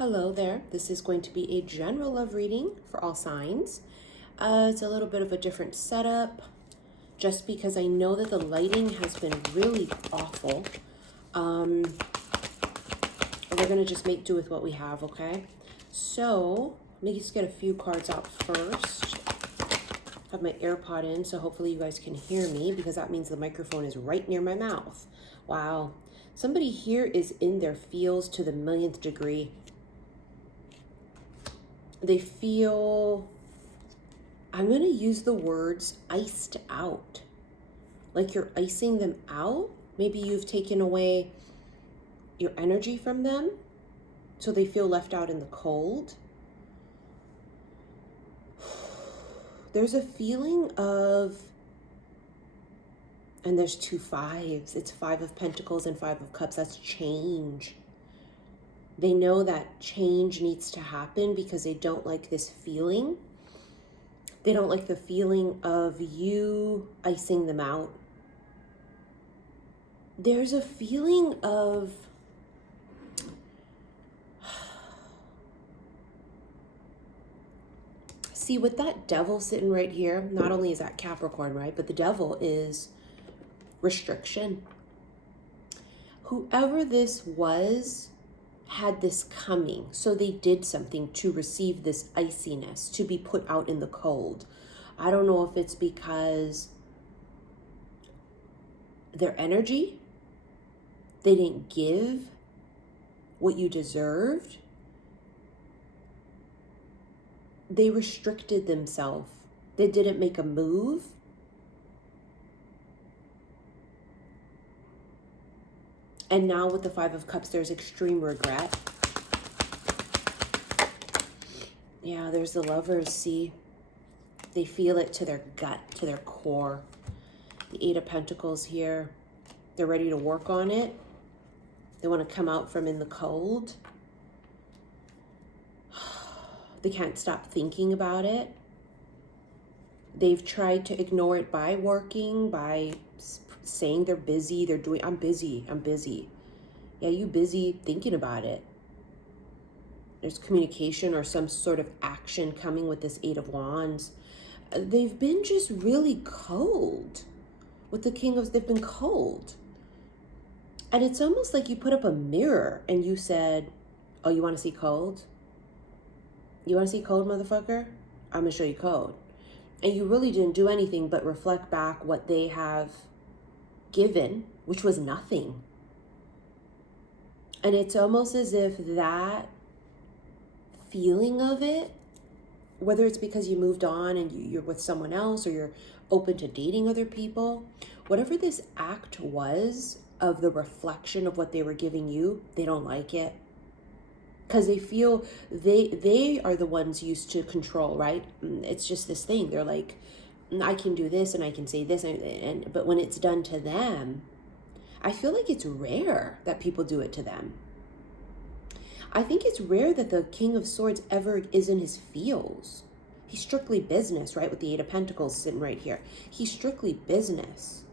Hello there. This is going to be a general love reading for all signs. It's a little bit of a different setup just because I know that the lighting has been really awful. We're going to just make do with what we have, okay? So, let me just get a few cards out first. Have my AirPod in, so hopefully you guys can hear me because that means the microphone is right near my mouth. Wow. Somebody here is in their feels to the millionth degree. They feel, I'm going to use the words iced out. Like you're icing them out. Maybe you've taken away your energy from them, so they feel left out in the cold. There's a feeling of, and there's 2 5s. It's 5 of Pentacles and 5 of Cups. That's change. They know that change needs to happen because they don't like this feeling. They don't like the feeling of you icing them out. There's a feeling of see, with that devil sitting right here, not only is that Capricorn, right? But the devil is restriction. Whoever this was had this coming, so they did something to receive this iciness, to be put out in the cold. I don't know if it's because their energy, they didn't give what you deserved. They restricted themselves. They didn't make a move. And now with the 5 of Cups, there's extreme regret. Yeah, there's the Lovers, see? They feel it to their gut, to their core. The 8 of Pentacles here. They're ready to work on it. They want to come out from in the cold. They can't stop thinking about it. They've tried to ignore it by working, by saying they're busy, they're doing, I'm busy. Yeah, you busy thinking about it. There's communication or some sort of action coming with this 8 of Wands. They've been just really cold. With the King of, they've been cold. And it's almost like you put up a mirror and you said, oh, you want to see cold? You want to see cold, motherfucker? I'm going to show you cold. And you really didn't do anything but reflect back what they have given, which was nothing. And it's almost as if that feeling of it, whether it's because you moved on and you're with someone else or you're open to dating other people, whatever this act was of the reflection of what they were giving you, they don't like it. Because they feel they are the ones used to control, right? It's just this thing. They're like, I can do this and I can say this, but when it's done to them, I feel like it's rare that people do it to them. I think it's rare that the King of Swords ever is in his feels. He's strictly business, right? With the 8 of Pentacles sitting right here. He's strictly business.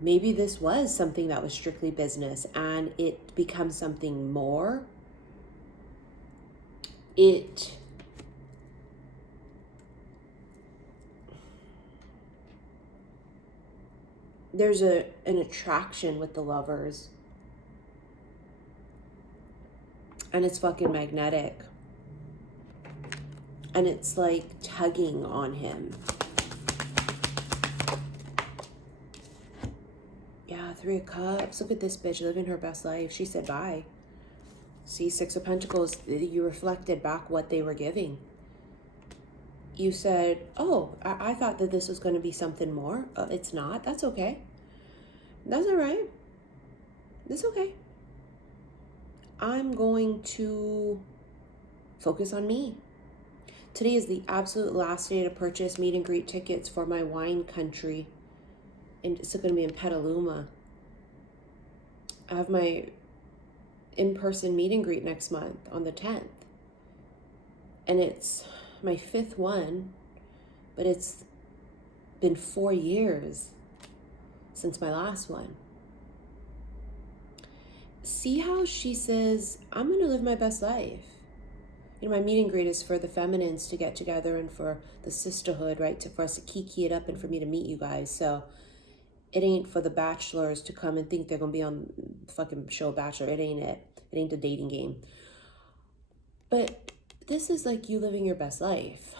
Maybe this was something that was strictly business and it becomes something more. There's an attraction with the Lovers. And it's fucking magnetic. And it's like tugging on him. Yeah, 3 of Cups. Look at this bitch living her best life. She said bye. See, 6 of Pentacles. You reflected back what they were giving. You said, oh, I thought that this was going to be something more. It's not. That's okay. That's all right. It's okay. I'm going to focus on me. Today is the absolute last day to purchase meet and greet tickets for my wine country. And it's going to be in Petaluma. I have my in-person meet and greet next month on the 10th. And it's my 5th one, but it's been 4 years since my last one. See how she says, I'm going to live my best life. You know, my meet and greet is for the feminines to get together and for the sisterhood, right? For us to kiki it up and for me to meet you guys. So it ain't for the bachelors to come and think they're going to be on fucking show Bachelor. It ain't it. It ain't the dating game. But this is like you living your best life.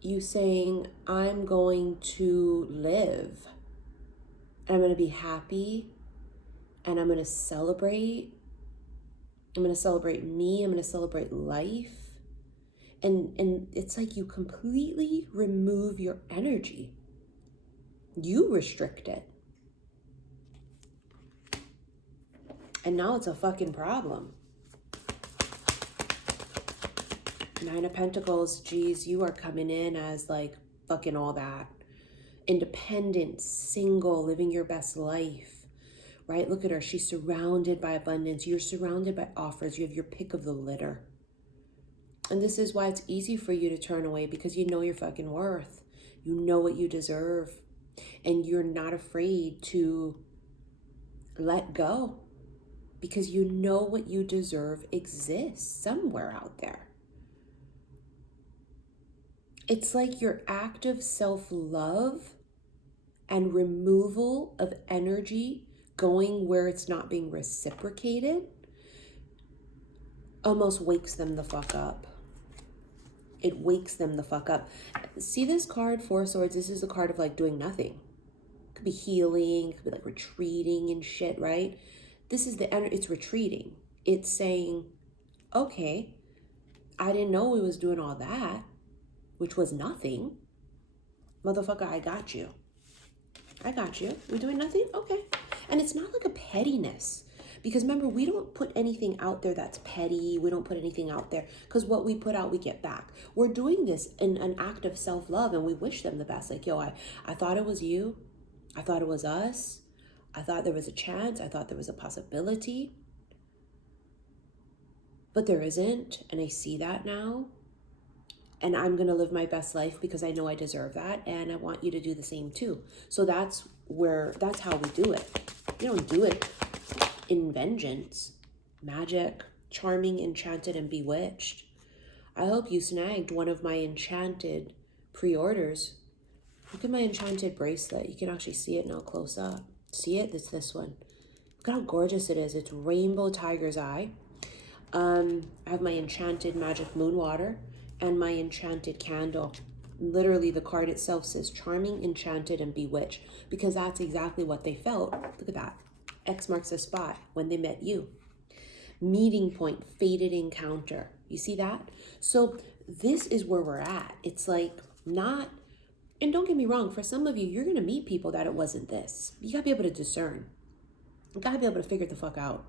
You saying, I'm going to live. And I'm going to be happy. And I'm going to celebrate. I'm going to celebrate me. I'm going to celebrate life. And it's like you completely remove your energy. You restrict it. And now it's a fucking problem. Nine of Pentacles, geez, you are coming in as like fucking all that. Independent, single, living your best life, right? Look at her. She's surrounded by abundance. You're surrounded by offers. You have your pick of the litter. And this is why it's easy for you to turn away, because you know your fucking worth. You know what you deserve. And you're not afraid to let go, because you know what you deserve exists somewhere out there. It's like your act of self-love and removal of energy going where it's not being reciprocated almost wakes them the fuck up. It wakes them the fuck up. See this card, Four of Swords? This is a card of like doing nothing. It could be healing, it could be like retreating and shit, right? This is the energy, it's retreating. It's saying, okay, I didn't know we was doing all that, which was nothing. Motherfucker, I got you. I got you. We're doing nothing? Okay. And it's not like a pettiness. Because remember, we don't put anything out there that's petty. We don't put anything out there. Because what we put out, we get back. We're doing this in an act of self-love, and we wish them the best. Like, yo, I thought it was you. I thought it was us. I thought there was a chance. I thought there was a possibility. But there isn't. And I see that now. And I'm going to live my best life because I know I deserve that. And I want you to do the same too. So that's how we do it. You don't do it in vengeance. Magic, charming, enchanted, and bewitched. I hope you snagged one of my enchanted pre-orders. Look at my enchanted bracelet. You can actually see it now close up. See it? It's this one. Look at how gorgeous it is. It's rainbow tiger's eye. I have my enchanted magic moon water and my enchanted candle. Literally, the card itself says charming, enchanted, and bewitched, because that's exactly what they felt. Look at that. X marks the spot when they met you. Meeting point, fated encounter. You see that? So this is where we're at. It's like not, and don't get me wrong, for some of you, you're going to meet people that it wasn't this. You got to be able to discern. You got to be able to figure the fuck out.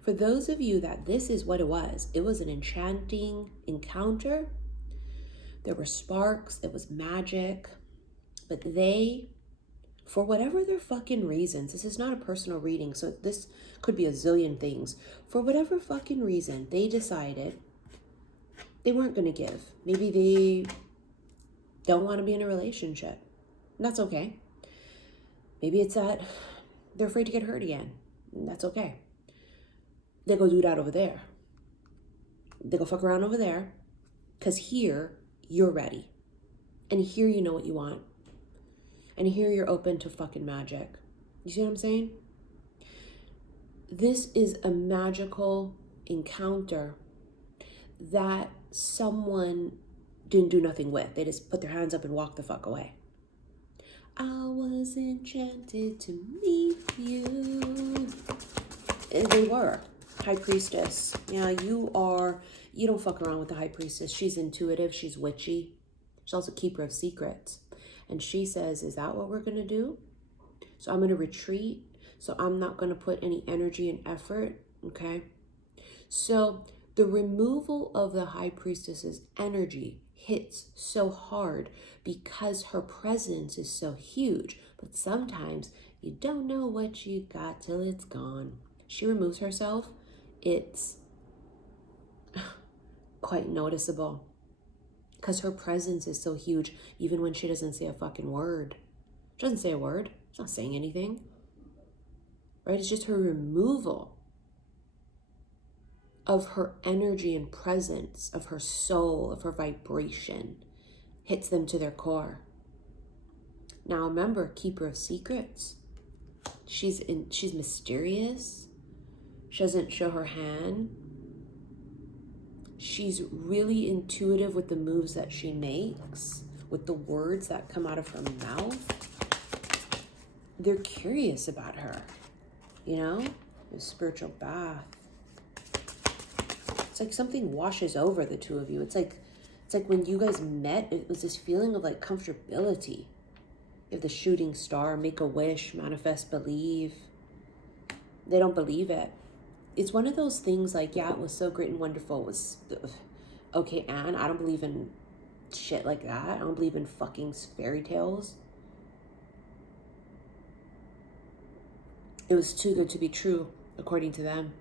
For those of you that this is what it was an enchanting encounter. There were sparks, it was magic, but they, for whatever their fucking reasons, this is not a personal reading, so this could be a zillion things. For whatever fucking reason, they decided they weren't going to give. Maybe they don't want to be in a relationship. And that's okay. Maybe it's that they're afraid to get hurt again. And that's okay. They go do that over there. They go fuck around over there. Because here, you're ready. And here you know what you want. And here you're open to fucking magic. You see what I'm saying? This is a magical encounter that someone didn't do nothing with. They just put their hands up and walked the fuck away. I was enchanted to meet you. They were. High Priestess. Yeah, you don't fuck around with the High Priestess. She's intuitive. She's witchy. She's also keeper of secrets. And she says, is that what we're going to do? So I'm going to retreat. So I'm not going to put any energy and effort. Okay. So the removal of the High Priestess's energy hits so hard because her presence is so huge. But sometimes you don't know what you got till it's gone. She removes herself. It's quite noticeable because her presence is so huge, even when she doesn't say a fucking word. She doesn't say a word. She's not saying anything. right? It's just her removal of her energy and presence, of her soul, of her vibration, hits them to their core. Now remember, keeper of secrets. She's mysterious. She doesn't show her hand. She's really intuitive with the moves that she makes, with the words that come out of her mouth. They're curious about her, you know? The spiritual bath. It's like something washes over the two of you. It's like when you guys met, it was this feeling of like comfortability. You have the shooting star, make a wish, manifest, believe. They don't believe it. It's one of those things like, yeah, it was so great and wonderful. It was, okay, Anne, I don't believe in shit like that. I don't believe in fucking fairy tales. It was too good to be true, according to them.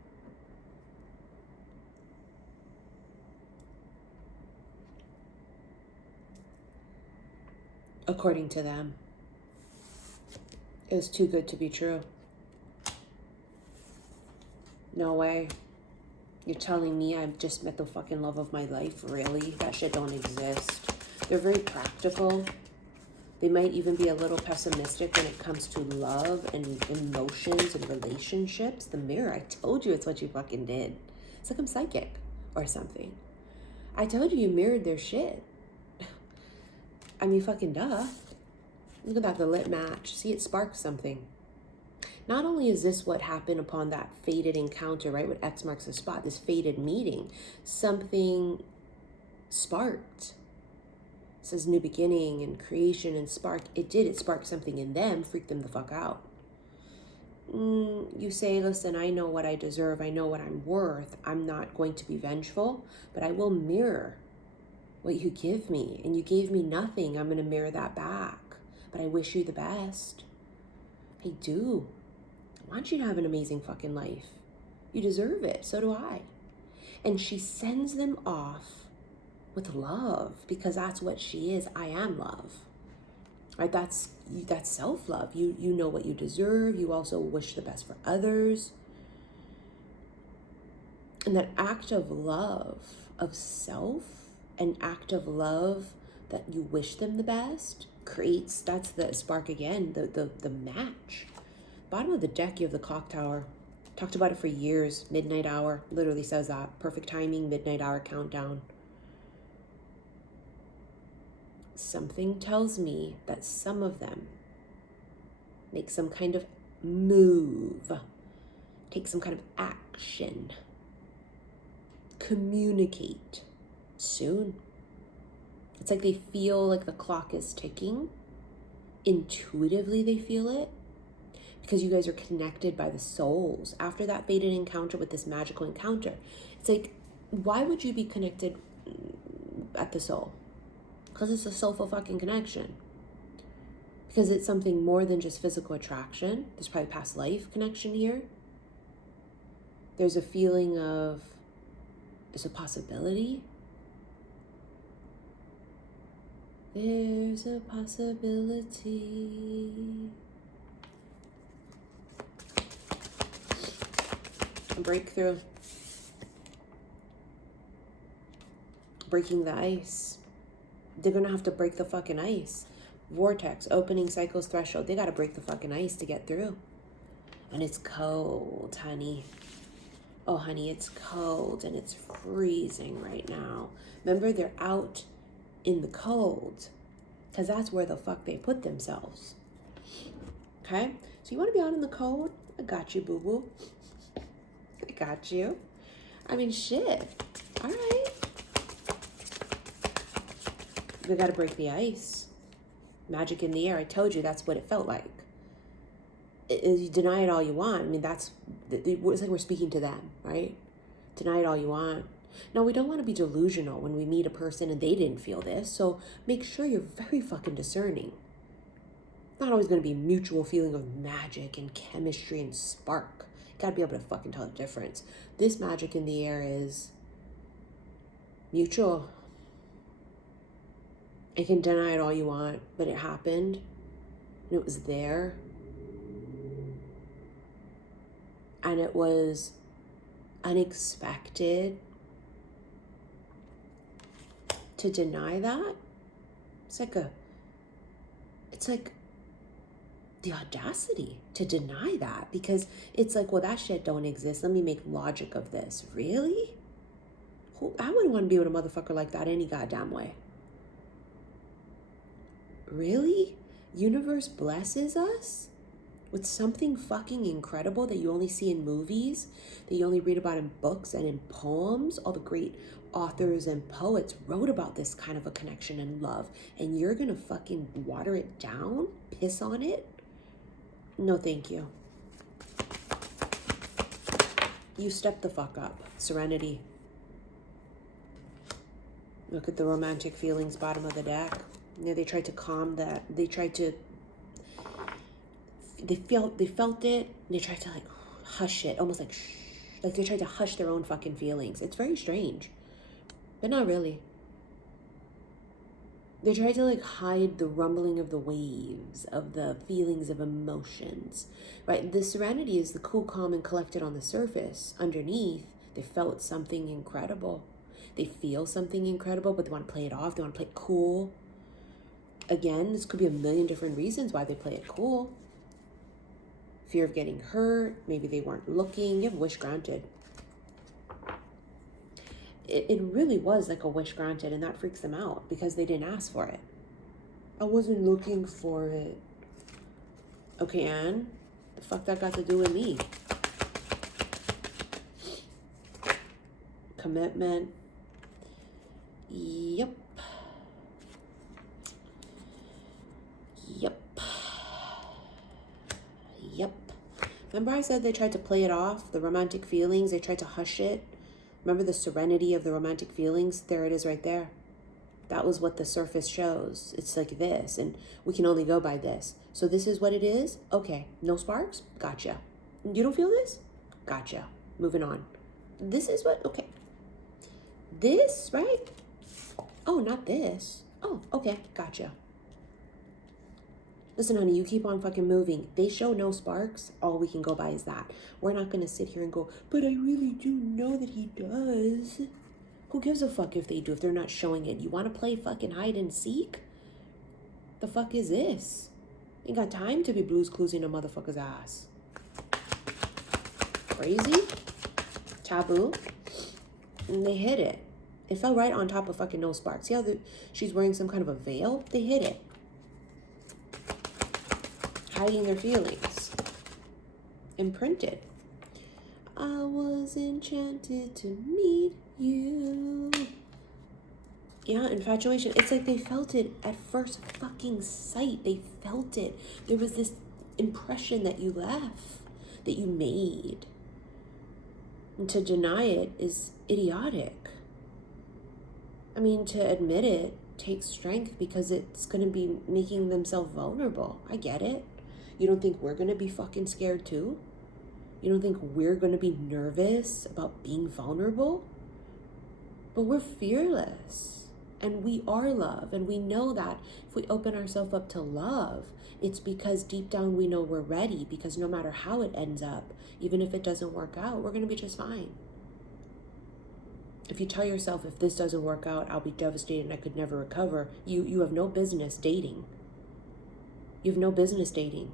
According to them. It was too good to be true. No way. You're telling me I've just met the fucking love of my life? Really? That shit don't exist. They're very practical. They might even be a little pessimistic when it comes to love and emotions and relationships. The mirror, I told you it's what you fucking did. It's like I'm psychic or something. I told you mirrored their shit. I mean, fucking duh. Look at that, the lit match. See, it sparks something. Not only is this what happened upon that fated encounter, right? What X marks the spot, this fated meeting, something sparked. It says new beginning and creation and spark. It did. It sparked something in them, freaked them the fuck out. You say, listen, I know what I deserve. I know what I'm worth. I'm not going to be vengeful, but I will mirror what you give me. And you gave me nothing. I'm going to mirror that back. But I wish you the best. I do. I want you to have an amazing fucking life. You deserve it. So do I. And she sends them off with love, because that's what she is. I am love. Right? That's self-love. You know what you deserve. You also wish the best for others. And that act of love of self, an act of love that you wish them the best, creates, that's the spark again, the match. Bottom of the deck, you have the clock tower. Talked about it for years. Midnight hour, literally says that. Perfect timing, midnight hour countdown. Something tells me that some of them make some kind of move, take some kind of action, communicate soon. It's like they feel like the clock is ticking. Intuitively, they feel it. Because you guys are connected by the souls. After that fated encounter with this magical encounter, it's like, why would you be connected at the soul? Because it's a soulful fucking connection. Because it's something more than just physical attraction. There's probably past life connection here. There's a feeling of, there's a possibility. There's a possibility. Breakthrough. Breaking the ice. They're gonna have to break the fucking ice. Vortex, opening cycles, threshold. They gotta break the fucking ice to get through. And it's cold, honey. Oh, honey, it's cold and it's freezing right now. Remember, they're out in the cold because that's where the fuck they put themselves. Okay? So you want to be out in the cold? I got you, boo-boo. I got you. I mean, shit. All right. We got to break the ice. Magic in the air. I told you that's what it felt like. You deny it all you want. I mean, it's like we're speaking to them, right? Deny it all you want. Now, we don't want to be delusional when we meet a person and they didn't feel this. So make sure you're very fucking discerning. Not always going to be a mutual feeling of magic and chemistry and spark. You got to be able to fucking tell the difference. This magic in the air is mutual. You can deny it all you want, but it happened. And it was there. and it was unexpected to deny that. It's like the audacity to deny that, because it's like, well, that shit don't exist. Let me make logic of this. Really? I wouldn't want to be with a motherfucker like that any goddamn way. Really? Universe blesses us with something fucking incredible that you only see in movies, that you only read about in books and in poems. All the great authors and poets wrote about this kind of a connection and love, and you're gonna fucking water it down, piss on it? No, thank you. You step the fuck up. Serenity. Look at the romantic feelings bottom of the deck. Yeah, they tried to calm that. They felt it. They tried to like hush it, almost like shh. Like they tried to hush their own fucking feelings. It's very strange, but not really. They tried to like hide the rumbling of the waves, of the feelings of emotions, right? The serenity is the cool, calm, and collected on the surface. Underneath, they felt something incredible. They feel something incredible, but they want to play it off. They want to play it cool. Again, this could be a million different reasons why they play it cool. Fear of getting hurt. Maybe they weren't looking. You have wish granted. It really was like a wish granted, and that freaks them out because they didn't ask for it. I wasn't looking for it. Okay, Anne, the fuck that got to do with me? Commitment. Yep. Remember I said they tried to play it off, the romantic feelings, they tried to hush it? Remember the serenity of the romantic feelings? There it is right there. That was what the surface shows. It's like this, and we can only go by this. So this is what it is? Okay, no sparks? Gotcha. You don't feel this? Gotcha. Moving on. This is what, okay. This, right? Oh, not this. Oh, okay, gotcha. Listen, honey, you keep on fucking moving. They show no sparks. All we can go by is that. We're not going to sit here and go, but I really do know that he does. Who gives a fuck if they do, if they're not showing it? You want to play fucking hide and seek? The fuck is this? Ain't got time to be Blues Cluesing a motherfucker's ass. Crazy? Taboo? And they hit it. It fell right on top of fucking no sparks. See how she's wearing some kind of a veil? They hit it. Hiding their feelings. Imprinted. I was enchanted to meet you. Yeah, infatuation. It's like they felt it at first fucking sight. They felt it. There was this impression that you left, that you made. And to deny it is idiotic. I mean, to admit it takes strength because it's going to be making themselves vulnerable. I get it. You don't think we're going to be fucking scared too? You don't think we're going to be nervous about being vulnerable? But we're fearless, and we are love, and we know that if we open ourselves up to love, it's because deep down we know we're ready, because no matter how it ends up, even if it doesn't work out, we're going to be just fine. If you tell yourself, if this doesn't work out, I'll be devastated and I could never recover, you have no business dating. You have no business dating.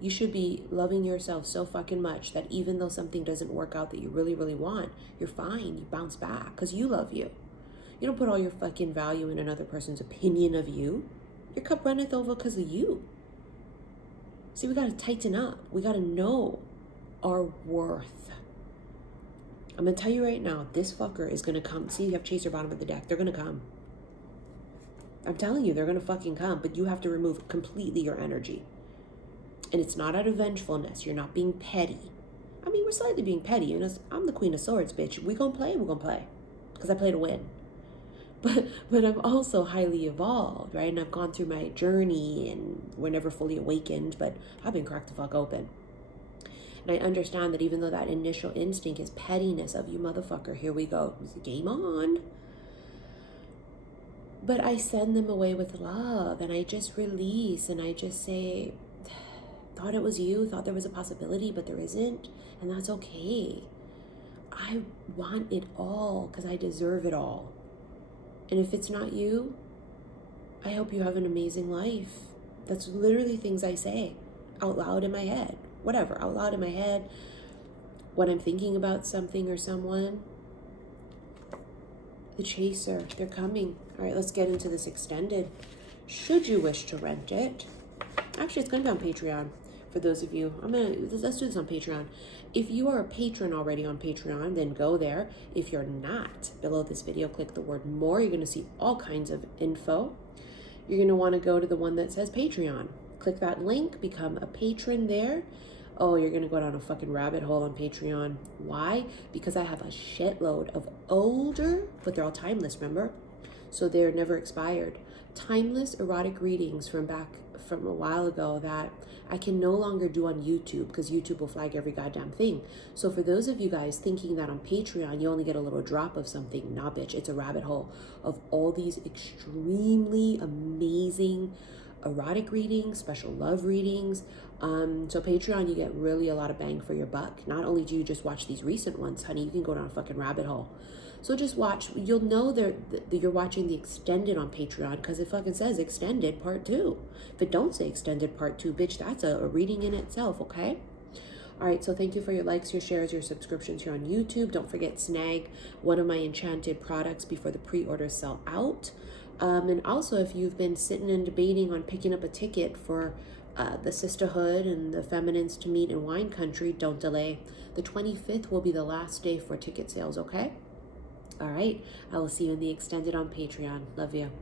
You should be loving yourself so fucking much that even though something doesn't work out that you really, really want, you're fine. You bounce back because you love you. You don't put all your fucking value in another person's opinion of you. Your cup runneth over because of you. See, we got to tighten up. We got to know our worth. I'm going to tell you right now, this fucker is going to come. See, you have chaser bottom of the deck. They're going to come. I'm telling you, they're going to fucking come, but you have to remove completely your energy. And it's not out of vengefulness. You're not being petty. I mean, we're slightly being petty. You know, I'm the Queen of Swords, bitch. We gonna play? We're gonna play. Because I play to win. But I'm also highly evolved, right? And I've gone through my journey and we're never fully awakened, but I've been cracked the fuck open. And I understand that even though that initial instinct is pettiness of you motherfucker, here we go. Game on. But I send them away with love and I just release and I just say, thought it was you, thought there was a possibility, but there isn't, and that's okay. I want it all because I deserve it all. And if it's not you, I hope you have an amazing life. That's literally things I say out loud in my head. Whatever, out loud in my head, when I'm thinking about something or someone. The chaser, they're coming. All right, let's get into this extended. Should you wish to rent it, actually it's gonna be on Patreon for those of you. Let's do this on Patreon. If you are a patron already on Patreon, then go there. If you're not, below this video, click the word more. You're gonna see all kinds of info. You're gonna wanna go to the one that says Patreon. Click that link, become a patron there. Oh, you're gonna go down a fucking rabbit hole on Patreon. Why? Because I have a shitload of older, but they're all timeless, remember? So they're never expired. Timeless erotic readings from a while ago that I can no longer do on YouTube because YouTube will flag every goddamn thing. So for those of you guys thinking that on Patreon you only get a little drop of something, nah bitch, it's a rabbit hole of all these extremely amazing erotic readings, special love readings. So Patreon, you get really a lot of bang for your buck. Not only do you just watch these recent ones, honey, you can go down a fucking rabbit hole. So just watch. You'll know that you're watching the extended on Patreon because it fucking says extended part 2. If it don't say extended part 2, bitch, that's a reading in itself, okay? All right, so thank you for your likes, your shares, your subscriptions here on YouTube. Don't forget, snag one of my enchanted products before the pre-orders sell out. And also, if you've been sitting and debating on picking up a ticket for the sisterhood and the feminines to meet in wine country, don't delay. The 25th will be the last day for ticket sales, okay? All right, I will see you in the extended on Patreon. Love you.